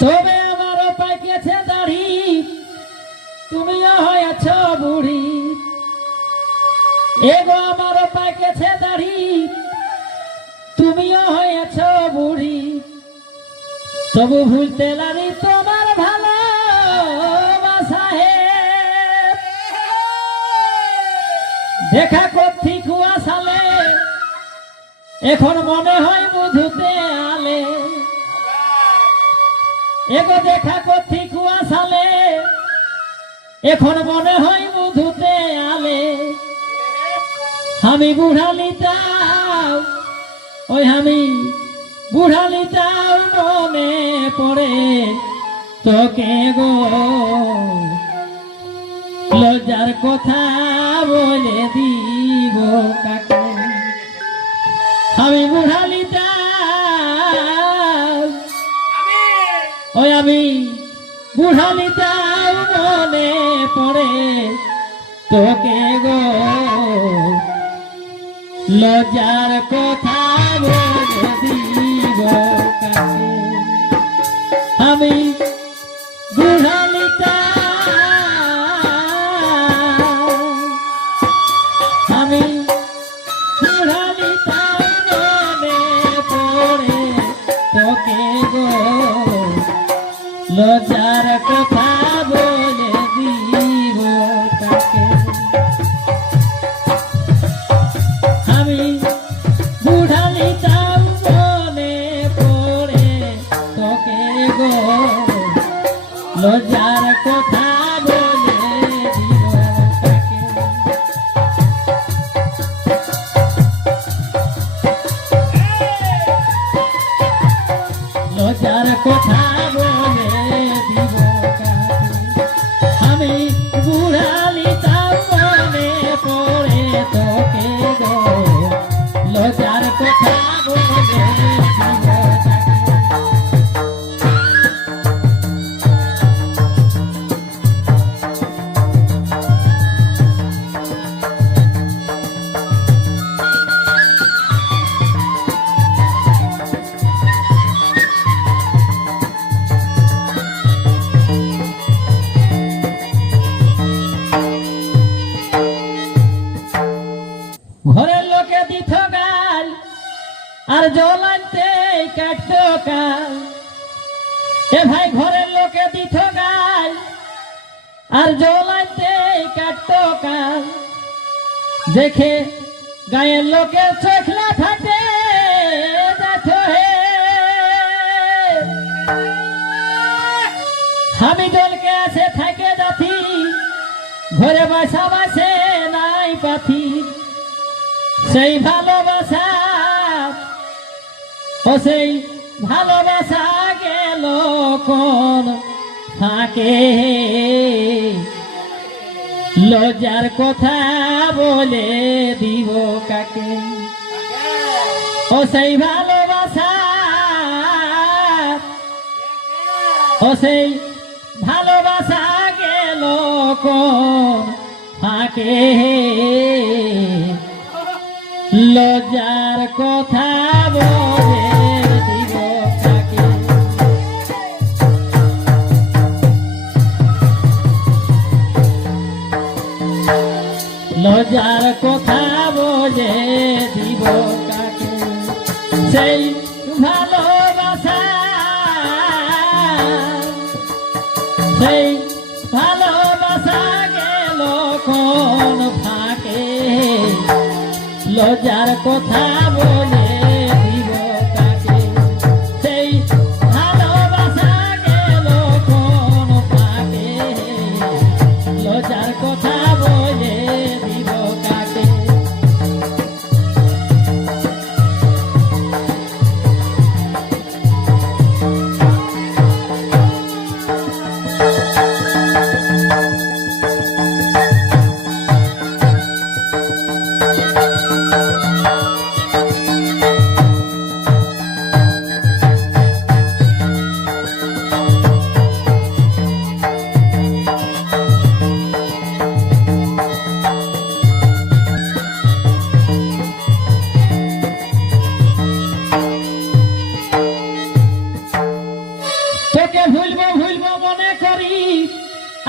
তবে আমারও পাইকেছে দাড়ি। তুমিও হয়েছ বুড়ি। এগো আমারও পাইকেছে দাড়ি। তুমিও হয়েছ বুড়ি। তবু ভুলতে লারি তোমার ভালো দেখা করছি কুয়াশালে। এখন মনে হয় বুঝুতে এগো দেখা করছি কুয়াশালে এখন মনে হয় বুঝুতে আলে। আমি বুড়ালি যাও ওই আমি বুড়ালি যাও মনে পড়ে তোকে গো। লজ্জার কথা বলে দিব কাকে? ওই আমি বুড়ালি যাও মনে পড়ে তোকে গো। লজ্জার কথা দিব আমি বুড়ালি আমি পড়ে তোকে লজার কথা বলে দিব তাকে। আমি বুড়ালি মনে পড়ে তোকে গো। লজার কথা বলে দিব তাকে। লজার কথা কাল এ ভাই ঘরের লোকে দিত গাল, আর জলাইতে কাটতো কাল। দেখে গায়ের লোকে চোখলা ফাটে যাচ্ছ হে। আমি দলকে আছে থাকে যাচ্ছি ঘরে বাসা বাসে নাই পাথি সেই ভালোবাসা সেই ভালোবাসা গেল কোন ফাঁকে? লজ্জার কথা বলে দিব কাকে? ও সেই ভালোবাসা ও সেই ভালোবাসা গেল কোন ফাঁকে? লজ্জার কথা ভালোবাসা সেই ভালোবাসা গেল কোন ফাঁকে। লজার কথা বলে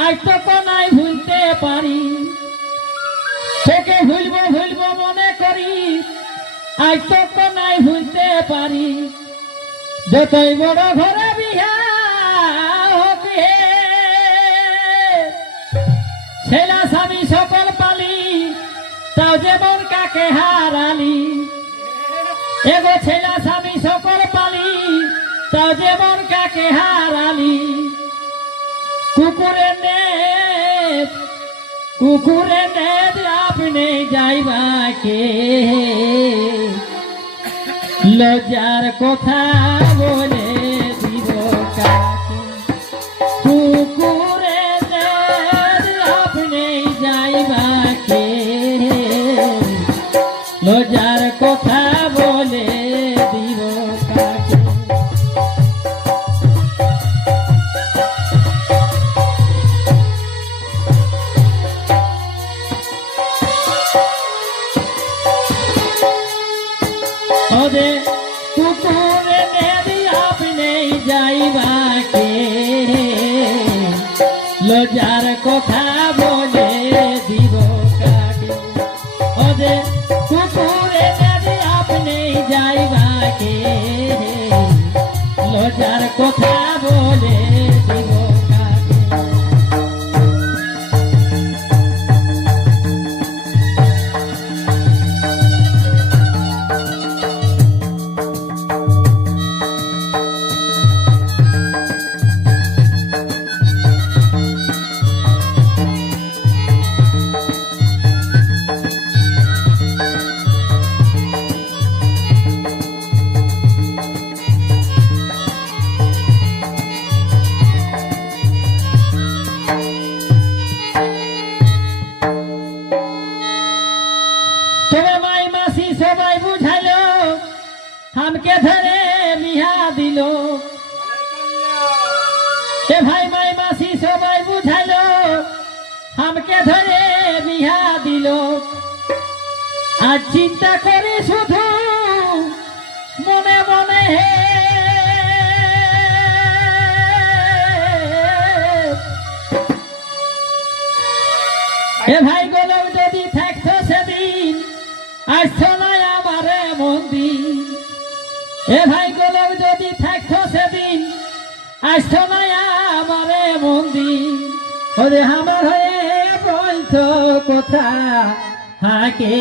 আজ তো কোনায় ভুলতে পারি। তোকে ভুলবো ভুলবো মনে করি। আজ তো কোনায় ভুলতে পারি। যতই বড় ঘরে বিহা হোক হে, ছেলা স্বামী সকল পালি তাও যেমন কাকে হারালি। এগো ছেলা স্বামী সকল পালি তাও যেমন কাকে হারালি। কুকুরে নে আপনি যাইবাকে। লজ্জার কথা বলে কুকুরে নেদি আপনি যাইবাকে। লজার কথা বলে দিব কাকে। ওদে কুকুরে নেদি আপনি যাইবাকে। লজার কথা বলে হামকে ধরে মিহা দিল। এ ভাই মাই মাসি সবাই বুঝাইলো হামকে ধরে মিহা দিল। আর চিন্তা করে শুধু মনে মনে হে। ভাই গোলক যদি থাকতো সেদিন, আসতো এ ভাই গোলক যদি থাকতো সেদিন, আসতো না আমারে মন্দির। ওরে আমার হয়ে বলতো কোথা হাকে